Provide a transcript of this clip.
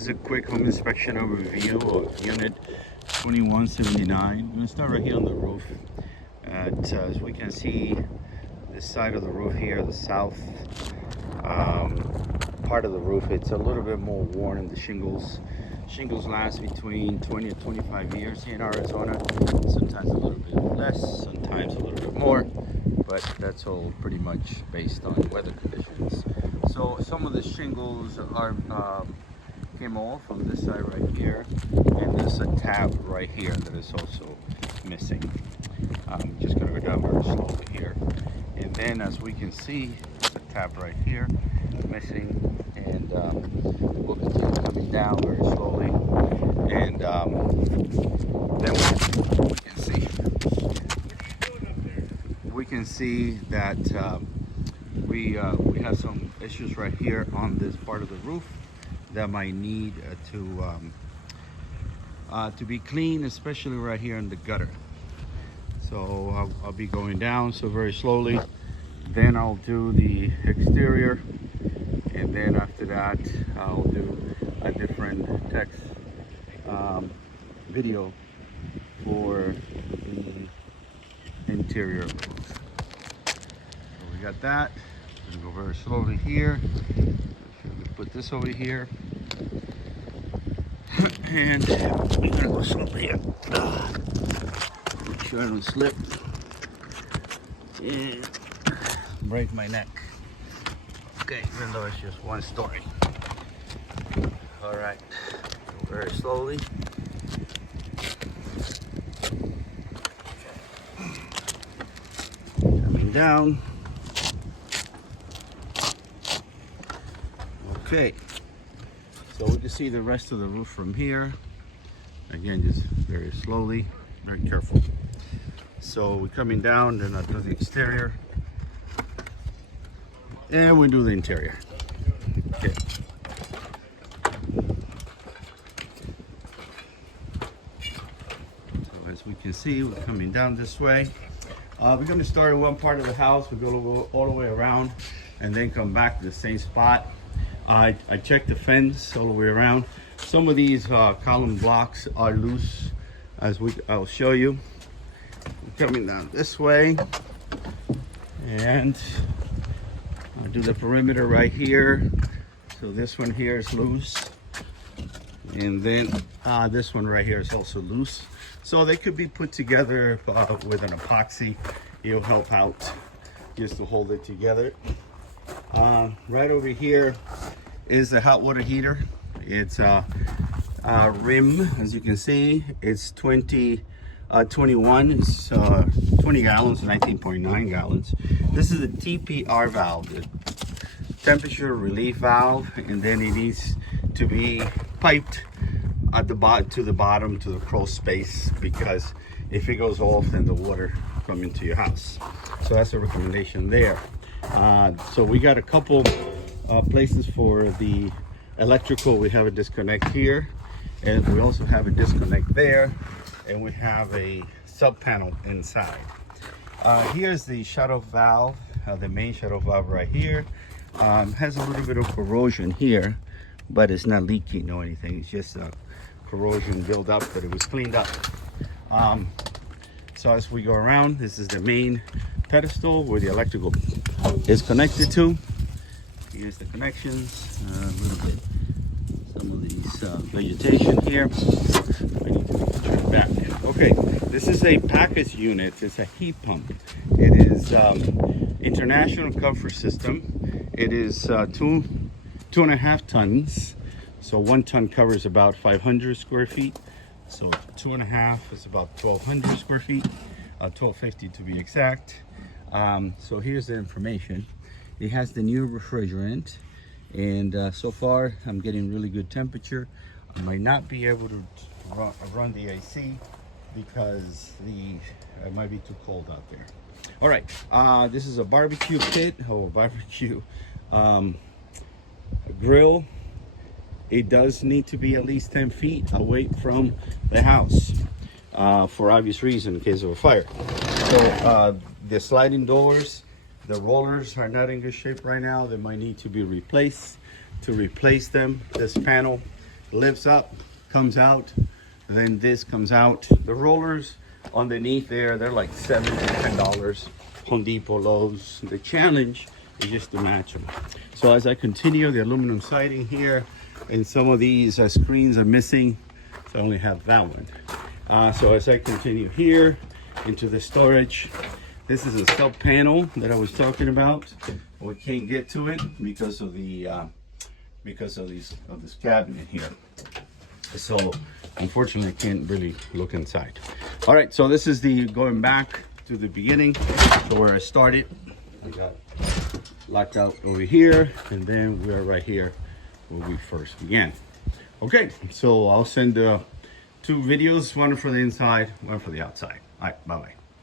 This is a quick home inspection overview of unit 2179. I'm going to start right here on the roof. As we can see, this side of the roof here, the south part of the roof, it's a little bit more worn in the shingles. Shingles last between 20 and 25 years here in Arizona. Sometimes a little bit less, sometimes a little bit more, but that's all pretty much based on weather conditions. So some of the shingles are came off on this side right here, and there's a tab right here that is also missing. I'm just going to go down very slowly here, and then as we can see, there's a tab right here missing, and we'll continue coming down very slowly, and then we can see that we have some issues right here on this part of the roof that might need to be clean, especially right here in the gutter. So I'll be going down so very slowly, then I'll do the exterior, and then after that I'll do a different text video for the interior. So we got that. I'm gonna go very slowly here. Put this over here, and I'm gonna go slowly here. Make sure I don't slip and break my neck. Okay, even though it's just one story. All right, go very slowly. Coming down. Okay, so we can see the rest of the roof from here. Again, just very slowly, very careful. So we're coming down, then I'll do the exterior, and we do the interior. Okay. So as we can see, we're coming down this way. We're going to start in one part of the house. We go all the way around, and then come back to the same spot. I checked the fence all the way around. Some of these column blocks are loose, as I'll show you. We're coming down this way, and I'll do the perimeter right here. So this one here is loose, and then this one right here is also loose. So they could be put together with an epoxy. It'll help out just to hold it together. Right over here is the hot water heater. It's rim, as you can see. It's 21. It's 20 gallons, 19.9 gallons. This is a TPR valve, the temperature relief valve, and then it needs to be piped at the bottom to the crawl space, because if it goes off, then the water come into your house. So that's a recommendation there. So we got a couple places for the electrical. We have a disconnect here, and we also have a disconnect there, and we have a sub panel inside. Here's the shut-off valve, the main shut-off valve right here. Has a little bit of corrosion here, but it's not leaking or anything. It's just a corrosion build-up, but it was cleaned up. So as we go around, this is the main pedestal where the electrical is connected to. Here's the connections, a little bit, some of these vegetation here. I need to turn back in. Okay, this is a package unit. It's a heat pump. It is International Comfort System. It is 2.5 tons. So 1 ton covers about 500 square feet. So 2.5 is about 1,200 square feet, 1,250 to be exact. So here's the information. It has the new refrigerant, and so far I'm getting really good temperature. I might not be able to run the AC because it might be too cold out there. All right, this is a barbecue pit or barbecue grill. It does need to be at least 10 feet away from the house for obvious reason, in case of a fire. So the sliding doors, the rollers are not in good shape right now. They might need to be replaced. To replace them, this panel lifts up, comes out, and then this comes out. The rollers underneath there, they're like $7 to $10. Home Depot, Lowe's. The challenge is just to match them. So as I continue, the aluminum siding here, and some of these screens are missing, so I only have that one. So as I continue here into the storage, this is a sub panel that I was talking about. We can't get to it because of the this cabinet here. So unfortunately, I can't really look inside. All right, so this is the going back to the beginning, so where I started. I got locked out over here, and then we're right here where we first began. Okay, so I'll send 2 videos, one for the inside, one for the outside. All right, bye-bye.